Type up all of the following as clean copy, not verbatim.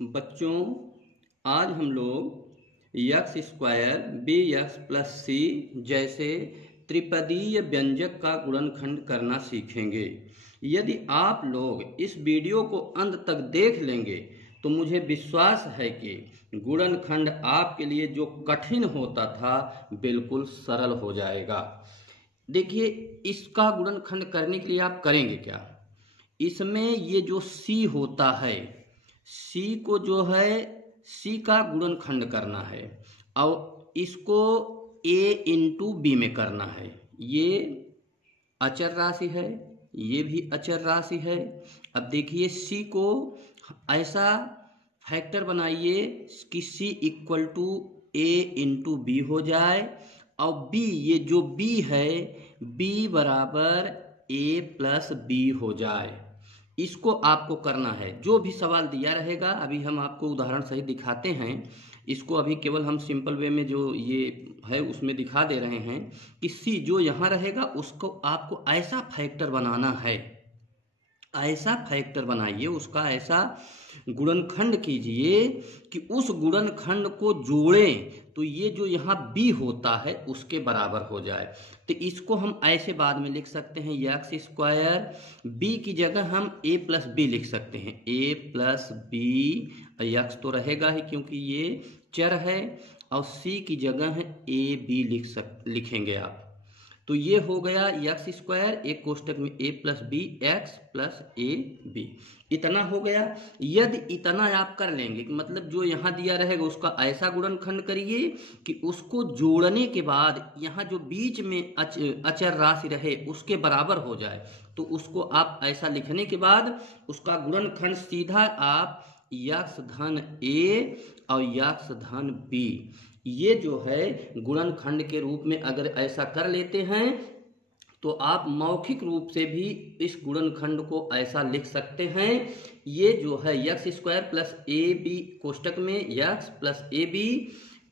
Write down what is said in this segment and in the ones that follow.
बच्चों, आज हम लोग x square b x plus c जैसे त्रिपदीय व्यंजक का गुणनखंड करना सीखेंगे। यदि आप लोग इस वीडियो को अंत तक देख लेंगे तो मुझे विश्वास है कि गुणनखंड आपके लिए जो कठिन होता था बिल्कुल सरल हो जाएगा। देखिए, इसका गुणनखंड करने के लिए आप करेंगे क्या? इसमें ये जो सी होता है, सी को जो है सी का गुणनखंड करना है और इसको ए इंटू बी में करना है। ये अचर राशि है, ये भी अचर राशि है। अब देखिए, सी को ऐसा फैक्टर बनाइए कि c equal to a into b हो जाए और बी, ये जो बी है, बी बराबर ए प्लस बी हो जाए। इसको आपको करना है। जो भी सवाल दिया रहेगा, अभी हम आपको उदाहरण सहित दिखाते हैं। इसको अभी केवल हम सिंपल वे में जो ये है उसमें दिखा दे रहे हैं कि सी जो यहाँ रहेगा उसको आपको ऐसा फैक्टर बनाना है, ऐसा फैक्टर बनाइए, उसका ऐसा गुणनखंड कीजिए कि उस गुणनखंड को जोड़ें तो ये जो यहाँ b होता है उसके बराबर हो जाए। तो इसको हम ऐसे बाद में लिख सकते हैं, एक्स स्क्वायर b की जगह हम a प्लस बी लिख सकते हैं। a प्लस बी, एक्स तो रहेगा ही क्योंकि ये चर है, और c की जगह a b लिखेंगे आप। तो ये हो गया एक्स स्क्वायर, एक कोष्टक में a plus B x plus A B, इतना हो गया। यदि इतना आप कर लेंगे, मतलब जो यहाँ दिया रहेगा उसका ऐसा गुणनखंड करिए कि उसको जोड़ने के बाद यहाँ जो बीच में अचर राशि रहे उसके बराबर हो जाए। तो उसको आप ऐसा लिखने के बाद उसका गुणनखंड सीधा आप एक्स धन ए और एक्स धन बी, ये जो है गुणनखंड के रूप में अगर ऐसा कर लेते हैं तो आप मौखिक रूप से भी इस गुणनखंड को ऐसा लिख सकते हैं। ये जो है एक्स स्क्वायर प्लस ए बी कोष्टक में एक्स प्लस ए बी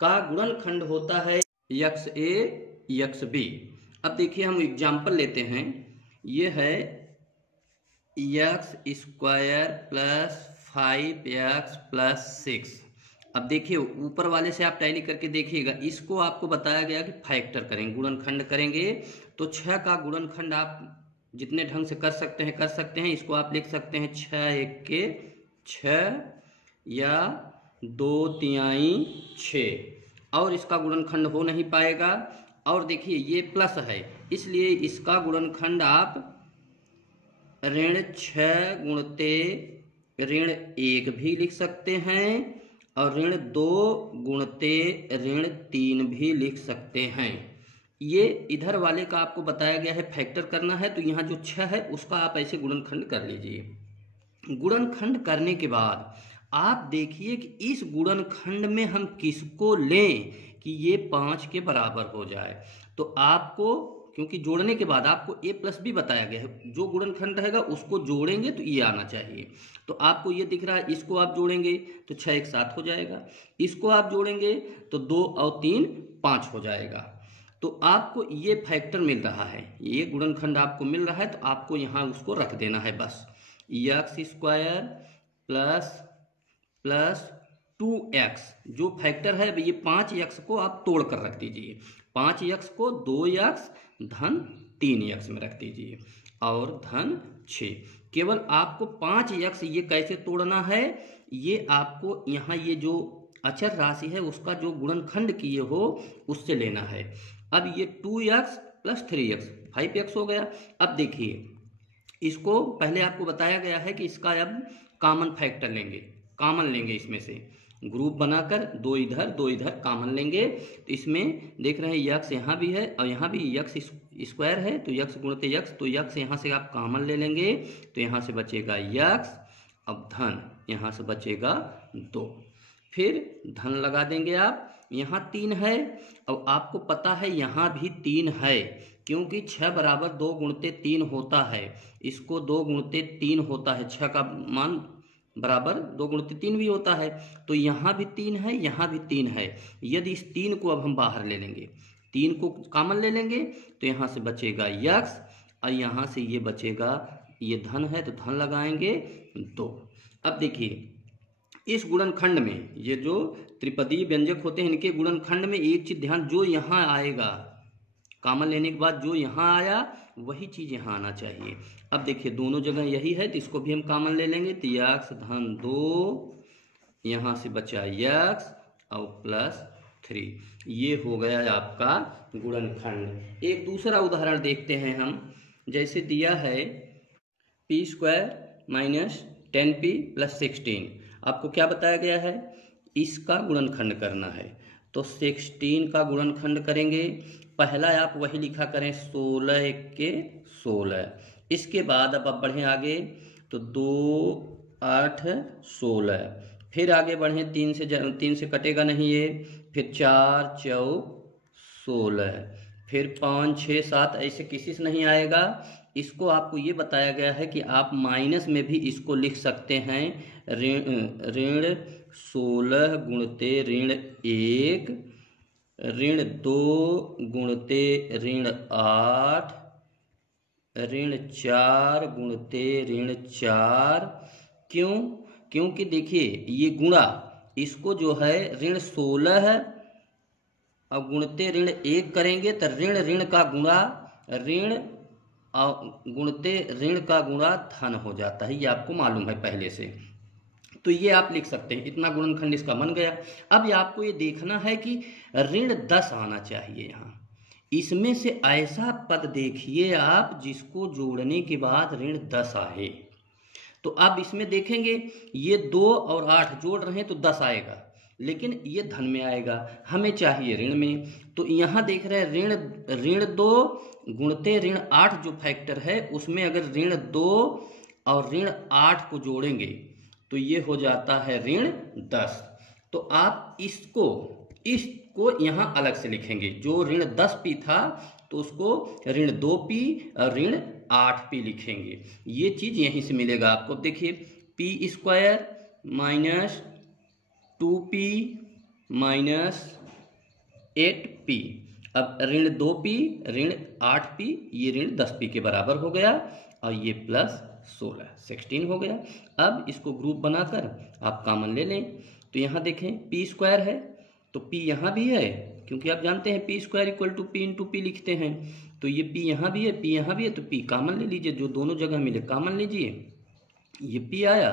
का गुणनखंड होता है एक्स ए एक्स बी। अब देखिए, हम एग्जाम्पल लेते हैं। ये है x square plus 5x plus 6। अब देखिए, ऊपर वाले से आप टैली करके देखिएगा, इसको आपको बताया गया कि फैक्टर करेंगे, गुणनखंड करेंगे। तो 6 का गुणनखंड आप जितने ढंग से कर सकते हैं। इसको आप लिख सकते हैं 6 एक के 6 या 2 तिहाई 6, और इसका गुणनखंड हो नहीं पाएगा। और देखिए, ये प्लस है इसलिए इसका गुणनखंड आप ऋण 6 गुणते ऋण 1 भी लिख सकते हैं और ऋण 2 गुणते ऋण 3 भी लिख सकते हैं। ये इधर वाले का आपको बताया गया है फैक्टर करना है, तो यहाँ जो 6 है उसका आप ऐसे गुणनखंड कर लीजिए। गुणनखंड करने के बाद आप देखिए कि इस गुणनखंड में हम किसको लें कि ये 5 के बराबर हो जाए। तो आपको, क्योंकि जोड़ने के बाद आपको a प्लस बी बताया गया है, जो गुणनखंड रहेगा उसको जोड़ेंगे तो ये आना चाहिए। तो आपको ये दिख रहा है, इसको आप जोड़ेंगे तो 6 एक साथ हो जाएगा, इसको आप जोड़ेंगे तो 2 और 3 5 हो जाएगा। तो आपको ये फैक्टर मिल रहा है, ये गुणनखंड आपको मिल रहा है, तो आपको यहाँ उसको रख देना है बस। X square plus plus 2x जो फैक्टर है, ये 5x को आप तोड़ कर रख दीजिए। 5x को 2x धन 3x में रख दीजिए और धन 6। केवल आपको 5x ये कैसे तोड़ना है, ये आपको यहाँ ये जो अचर राशि है उसका जो गुणनखंड किए हो उससे लेना है। अब ये 2x प्लस 3x 5x हो गया। अब देखिए, इसको पहले आपको बताया गया है कि इसका अब कॉमन फैक्टर लेंगे, कॉमन लेंगे, इसमें से ग्रुप बनाकर 2 इधर कॉमन लेंगे। तो इसमें देख रहे हैं यक्स यहाँ भी है और यहाँ भी यक्स स्क्वायर है, तो यक्स गुणते यक्स, तो यक्स यहाँ से आप कॉमन ले लेंगे तो यहाँ से बचेगा यक्स, अब धन यहाँ से बचेगा 2, फिर धन लगा देंगे आप। यहाँ 3 है और आपको पता है यहाँ भी 3 है, क्योंकि 6 बराबर 2 गुणते 3 होता है, इसको 2 गुणते 3 होता है, 6 का मान बराबर 2 गुणित 3 भी होता है। तो यहाँ भी 3 है, यहाँ भी 3 है। यदि इस 3 को अब हम बाहर ले लेंगे, 3 को कॉमन ले लेंगे तो यहाँ से बचेगा यक्स और यहाँ से ये बचेगा, ये धन है तो धन लगाएंगे 2। अब देखिए, इस गुणनखंड में ये जो त्रिपदीय व्यंजक होते हैं इनके गुणनखंड में एक चीज ध्यान, जो यहाँ आएगा कॉमन लेने के बाद जो यहाँ आया वही चीज यहाँ आना चाहिए। अब देखिए दोनों जगह यही है तो इसको भी हम कॉमन ले लेंगे, तो यक्स धन 2, यहाँ से बचा यक्स और प्लस 3, ये हो गया आपका गुणनखंड। एक दूसरा उदाहरण देखते हैं हम, जैसे दिया है P square minus 10p plus 16, आपको क्या बताया गया है, इसका गुणनखंड करना है। तो 16 का गुणनखंड करेंगे, पहला आप वही लिखा करें 16 के 16, इसके बाद अब बढ़ें आगे तो 2 8 16, फिर आगे बढ़ें 3 से कटेगा नहीं ये, फिर 4 4 16, फिर 5 6 7 ऐसे किसी से नहीं आएगा। इसको आपको ये बताया गया है कि आप माइनस में भी इसको लिख सकते हैं, ऋण 16 गुणते ऋण 1, ऋण 2 गुणते ऋण 8, ऋण 4 गुणते ऋण 4। क्यों? क्योंकि देखिए ये गुणा, इसको जो है ऋण 16 है और गुणते ऋण 1 करेंगे तो ऋण ऋण का गुणा ऋण और गुणते ऋण का गुणा धन हो जाता है, ये आपको मालूम है पहले से। तो ये आप लिख सकते हैं, इतना गुणनखंड इसका बन गया। अब ये आपको ये देखना है कि ऋण 10 आना चाहिए यहाँ, इसमें से ऐसा पद देखिए आप जिसको जोड़ने के बाद ऋण 10 आए। तो अब इसमें देखेंगे ये 2 और 8 जोड़ रहे हैं तो 10 आएगा, लेकिन ये धन में आएगा, हमें चाहिए ऋण में। तो यहाँ देख रहे हैं ऋण 2 गुणते ऋण 8 जो फैक्टर है उसमें अगर ऋण 2 और ऋण 8 को जोड़ेंगे तो ये हो जाता है ऋण 10। तो आप इसको यहाँ अलग से लिखेंगे, जो ऋण 10p था तो उसको ऋण 2p और ऋण 8p लिखेंगे, ये चीज यहीं से मिलेगा आपको। देखिए p square minus 2p minus 8p, अब ऋण 2p ऋण 8p ये ऋण 10p के बराबर हो गया और ये प्लस 16 हो गया। अब इसको ग्रुप बनाकर आप कॉमन ले लें, तो यहाँ देखें p स्क्वायर है तो p यहाँ भी है, क्योंकि आप जानते हैं p square equal to p into p लिखते हैं, तो ये p यहाँ भी है, p यहाँ भी है, तो p कॉमन ले लीजिए, जो दोनों जगह मिले कॉमन लीजिए, ये p आया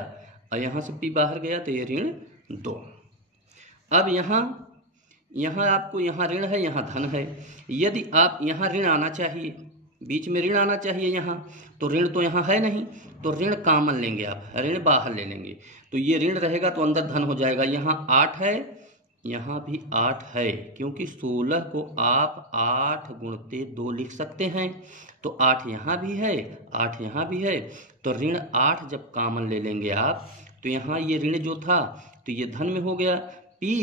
और यहाँ से p बाहर गया तो ये ऋण 2। अब यहाँ आपको यहाँ ऋण है यहाँ धन है, यदि आप यहाँ ऋण आना चाहिए, बीच में ऋण आना चाहिए यहाँ, तो ऋण तो यहाँ है नहीं, तो ऋण कॉमन लेंगे आप, ऋण बाहर ले लेंगे, तो ये ऋण रहेगा तो अंदर धन हो जाएगा। यहाँ 8 है यहाँ भी 8 है, क्योंकि 16 को आप 8 गुणते 2 लिख सकते हैं, तो 8 यहाँ भी है 8 यहाँ भी है, तो ऋण 8 जब कॉमन ले लेंगे आप तो यहाँ ये ऋण जो था तो ये धन में हो गया p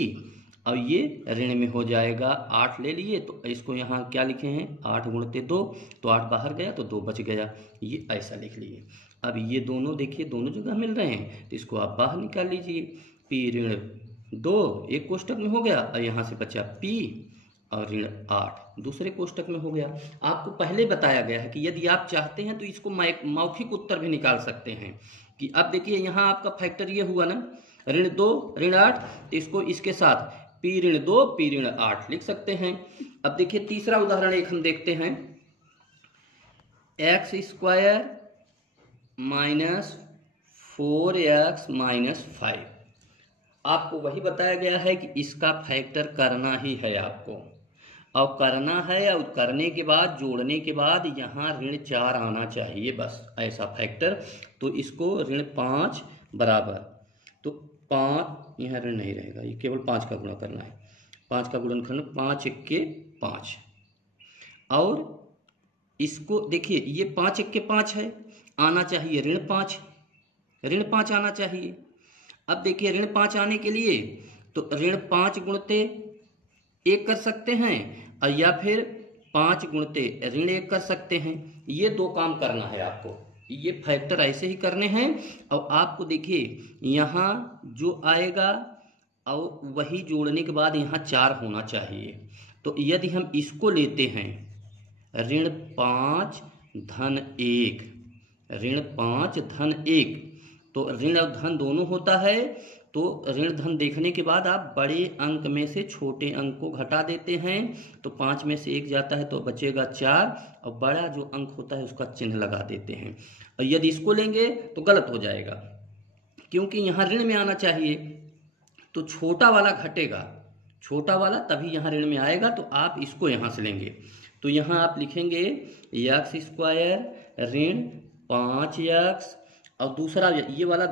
और ये ऋण में हो जाएगा। 8 ले लिए तो इसको यहाँ क्या लिखे हैं 8 गुणते 2, तो 8 बाहर गया तो 2 बच गया, ये ऐसा लिख लिए। अब ये दोनों देखिए दोनों जगह मिल रहे हैं तो इसको आप बाहर निकाल लीजिए, p ऋण 2 एक कोष्टक में हो गया और यहाँ से बचा p और ऋण 8 दूसरे कोष्टक में हो गया। आपको पहले बताया गया है कि यदि आप चाहते हैं तो इसको मौखिक उत्तर भी निकाल सकते हैं कि अब देखिए यहाँ आपका फैक्टर ये हुआ ना ऋण 2 ऋण 8, तो इसको इसके साथ p ऋण 2 p ऋण 8 लिख सकते हैं। अब देखिए तीसरा उदाहरण एक हम देखते हैं, x square minus 4x minus 5, आपको वही बताया गया है कि इसका फैक्टर करना ही है आपको, और करना है और करने के बाद जोड़ने के बाद यहाँ ऋण 4 आना चाहिए, बस ऐसा फैक्टर। तो इसको ऋण 5 बराबर, तो 5 यहाँ ऋण नहीं रहेगा, ये केवल 5 का गुणा करना है, 5 का गुणनखंड 5 1 5, और इसको देखिए ये 5 1 5 है, आना चाहिए ऋण 5 आना चाहिए। अब देखिए ऋण 5 आने के लिए तो ऋण 5 गुणते 1 कर सकते हैं और या फिर 5 गुणते ऋण 1 कर सकते हैं, ये 2 काम करना है आपको, ये फैक्टर ऐसे ही करने हैं। और आपको देखिए यहाँ जो आएगा और वही जोड़ने के बाद यहाँ 4 होना चाहिए, तो यदि हम इसको लेते हैं ऋण 5 धन 1 ऋण 5 धन 1, तो ऋण और धन दोनों होता है। तो ऋण धन देखने के बाद आप बड़े अंक में से छोटे अंक को घटा देते हैं, तो 5 में से 1 जाता है तो बचेगा 4, और बड़ा जो अंक होता है उसका चिन्ह लगा देते हैं। और यदि इसको लेंगे तो गलत हो जाएगा, क्योंकि यहाँ ऋण में आना चाहिए, तो छोटा वाला घटेगा, छोटा वाला तभी यहाँ ऋण में आएगा, तो आप इसको यहाँ से लेंगे। तो यहाँ आप लिखेंगे एक्स स्क्वायर ऋण 5x, और दूसरा ये वाला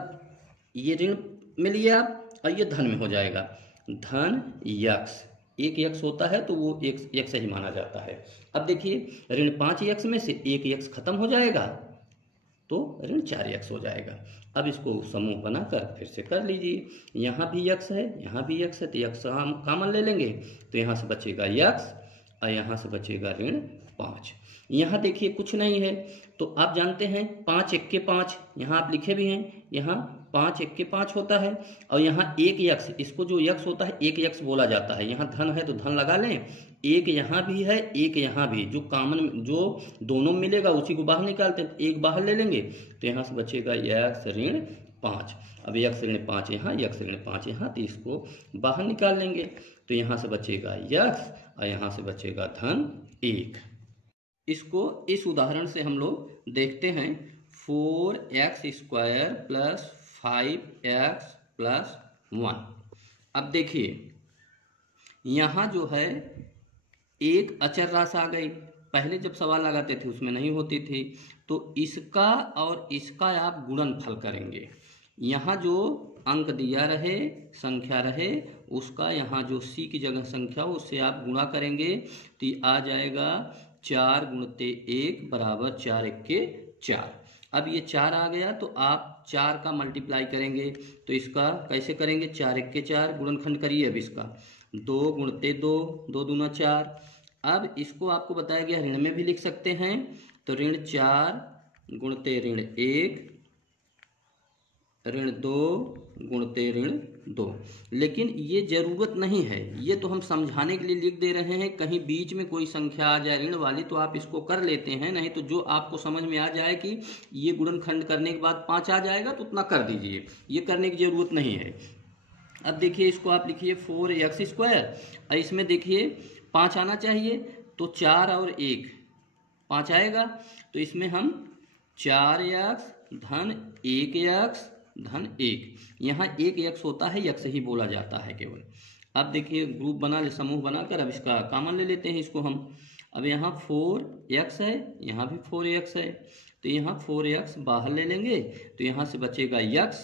ये ऋण में लिए आप, और ये धन में हो जाएगा धन x। एक x होता है तो वो x ही माना जाता है। अब देखिए ऋण 5x में से एक x खत्म हो जाएगा तो ऋण 4x हो जाएगा। अब इसको समूह बनाकर फिर से कर लीजिए, यहाँ भी x है, यहाँ भी x है, तो x कॉमन ले लेंगे, तो यहाँ से बचेगा x और यहाँ से बचेगा ऋण 5। यहाँ देखिए कुछ नहीं है, तो आप जानते हैं 5 1 के 5, यहाँ आप लिखे भी हैं, यहाँ 5 1 के 5 होता है, और यहाँ 1x, इसको जो x होता है 1x बोला जाता है। यहाँ धन है तो धन लगा लें, 1 यहाँ भी है 1 यहाँ भी, जो कॉमन जो दोनों मिलेगा उसी को बाहर निकालते हैं, 1 बाहर ले लेंगे, तो यहाँ से बचेगा x ऋण 5। अब x ऋण 5 यहाँ, x ऋण 5 यहाँ, तो इसको बाहर निकाल लेंगे, तो यहाँ से बचेगा x और यहाँ से बचेगा धन 1। इसको इस उदाहरण से हम लोग देखते हैं, 4x square plus 5x plus 1। अब देखिए यहाँ जो है एक अचर राशि आ गई, पहले जब सवाल लगाते थे उसमें नहीं होती थी, तो इसका और इसका आप गुणनफल करेंगे। यहाँ जो अंक दिया रहे, संख्या रहे, उसका यहाँ जो c की जगह संख्या उससे आप गुणा करेंगे, तो आ जाएगा 4 गुणते 1 बराबर 4 1 के 4। अब ये 4 आ गया तो आप 4 का मल्टीप्लाई करेंगे, तो इसका कैसे करेंगे, 4 1 के 4 गुणनखंड करिए। अब इसका 2 गुणते 2, 2 दूना 4। अब इसको आपको बताया गया ऋण में भी लिख सकते हैं, तो ऋण 4 गुणते ऋण 1, ऋण 2 गुणते ऋण 2। लेकिन ये जरूरत नहीं है, ये तो हम समझाने के लिए लिख दे रहे हैं। कहीं बीच में कोई संख्या आ जाए ऋण वाली तो आप इसको कर लेते हैं, नहीं तो जो आपको समझ में आ जाए कि ये गुणनखंड करने के बाद 5 आ जाएगा तो उतना कर दीजिए, ये करने की जरूरत नहीं है। अब देखिए इसको आप लिखिए 4x स्क्वायर, और इसमें देखिए 5 आना चाहिए, तो 4 और 1 5 आएगा, तो इसमें हम 4x धन 1x धन 1, यहाँ 1x होता है, x ही बोला जाता है केवल। अब देखिए ग्रुप बना ले, समूह बनाकर अब इसका कॉमन ले लेते हैं इसको हम। अब यहाँ 4x है, यहाँ भी 4x है, तो यहाँ 4x बाहर ले लेंगे, तो यहाँ से बचेगा x,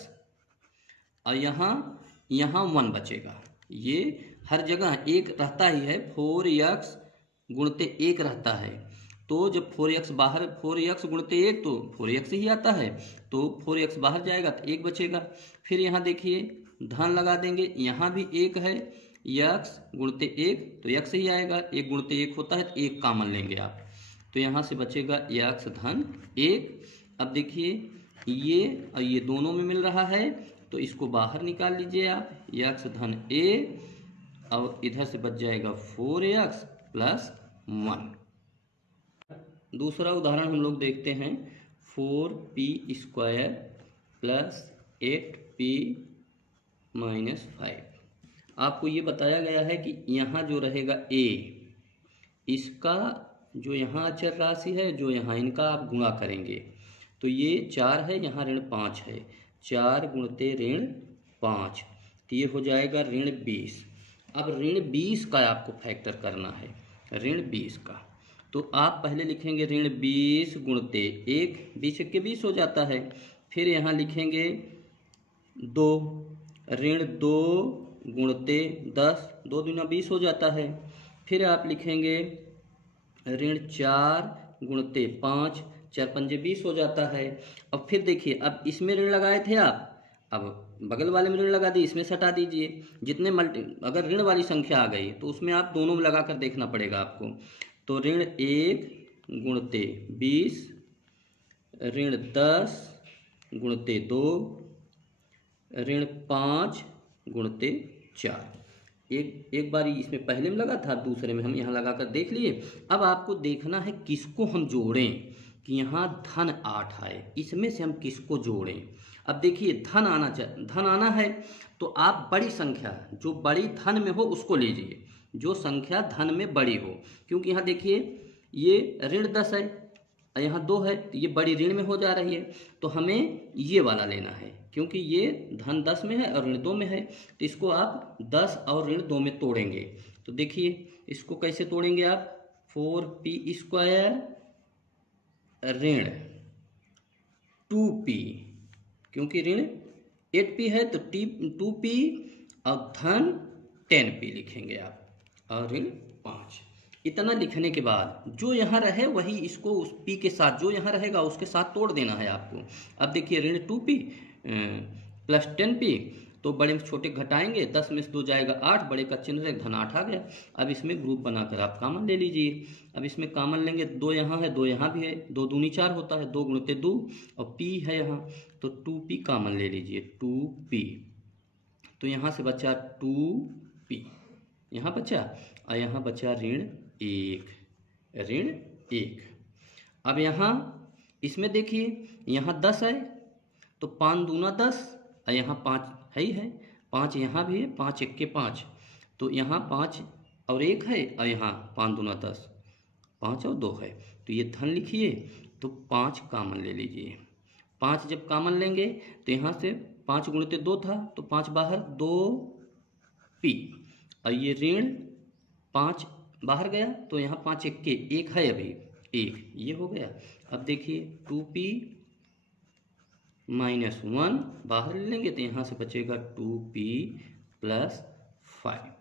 और यहाँ 1 बचेगा। ये हर जगह 1 रहता ही है, 4x गुणते 1 रहता है, तो जब 4x बाहर, 4x गुणते 1 तो 4x ही आता है, तो 4x बाहर जाएगा तो 1 बचेगा। फिर यहाँ देखिए धन लगा देंगे, यहाँ भी 1 है, x गुणते 1 तो x ही आएगा, 1 गुणते 1 होता है तो 1 कॉमन लेंगे आप, तो यहाँ से बचेगा x धन 1। अब देखिए ये और ये दोनों में मिल रहा है, तो इसको बाहर निकाल लीजिए आप, x धन a, और इधर से बच जाएगा 4x प्लस 1। दूसरा उदाहरण हम लोग देखते हैं, 4p square plus 8p minus 5। आपको ये बताया गया है कि यहाँ जो रहेगा a, इसका जो यहाँ अचर राशि है, जो यहाँ इनका आप गुणा करेंगे, तो ये 4 है, यहाँ ऋण 5 है, 4 गुणते ऋण 5, तो ये हो जाएगा ऋण 20। अब ऋण 20 का आपको फैक्टर करना है, ऋण 20 का, तो आप पहले लिखेंगे ऋण 20 गुणते 1, 20 1 के 20 हो जाता है। फिर यहाँ लिखेंगे 2, ऋण 2 गुणते 10, 2 दूना 20 हो जाता है। फिर आप लिखेंगे ऋण 4 गुणते 5, 4 पंजे 20 हो जाता है। अब फिर देखिए, अब इसमें ऋण लगाए थे आप, अब बगल वाले में ऋण लगा दी, इसमें सटा दीजिए। जितने अगर ऋण वाली संख्या आ गई तो उसमें आप दोनों में लगा कर देखना पड़ेगा आपको। तो ऋण 1 गुणते 20, ऋण 10 गुणते 2, ऋण 5 गुणते 4। एक बार इसमें पहले में लगा था, दूसरे में हम यहाँ लगा कर देख लिए। अब आपको देखना है किसको हम जोड़ें, कि यहाँ धन 8 आए, इसमें से हम किसको जोड़ें। अब देखिए धन आना है तो आप बड़ी संख्या जो बड़ी धन में हो उसको लीजिए, जो संख्या धन में बड़ी हो, क्योंकि यहाँ देखिए ये ऋण 10 है, यहाँ 2 है, तो ये बड़ी ऋण में हो जा रही है, तो हमें ये वाला लेना है, क्योंकि ये धन 10 में है और ऋण 2 में है, तो इसको आप 10 और ऋण 2 में तोड़ेंगे। तो देखिए इसको कैसे तोड़ेंगे आप, 4p² ऋण 2p, क्योंकि ऋण 8p है तो 2p और धन 10p लिखेंगे आप, और ऋण 5। इतना लिखने के बाद जो यहाँ रहे वही इसको उस p के साथ, जो यहाँ रहेगा उसके साथ तोड़ देना है आपको। अब देखिए ऋण 2p प्लस 10p, तो बड़े में छोटे घटाएंगे, 10 में से 2 जाएगा 8, बड़े का चिन्ह है धन 8 आ गया। अब इसमें ग्रुप बनाकर आप कॉमन ले लीजिए। अब इसमें कॉमन लेंगे, 2 यहाँ है 2 यहाँ भी है, 2 दूनी 4 होता है, 2 गुणित 2 और p है यहाँ, तो 2p कॉमन ले लीजिए, 2p। तो यहाँ से बचा 2p, यहाँ बचा, और यहाँ बचा ऋण 1। अब यहाँ इसमें देखिए यहाँ 10 है तो 5 दूना 10, और यहाँ 5 है ही है, 5 यहाँ भी है, 5 1 के 5, तो यहाँ 5 और 1 है, और यहाँ 5 दूना 10, 5 और 2 है, तो ये धन लिखिए, तो 5 कॉमन ले लीजिए। 5 जब कॉमन लेंगे तो यहाँ से 5 गुणित 2 था, तो 5 बाहर, 2p, और ये ऋण 5 बाहर गया, तो यहाँ 5 1 के 1 है, अभी 1, ये हो गया। अब देखिए 2p -1 बाहर ले लेंगे तो यहाँ से बचेगा 2p + 5।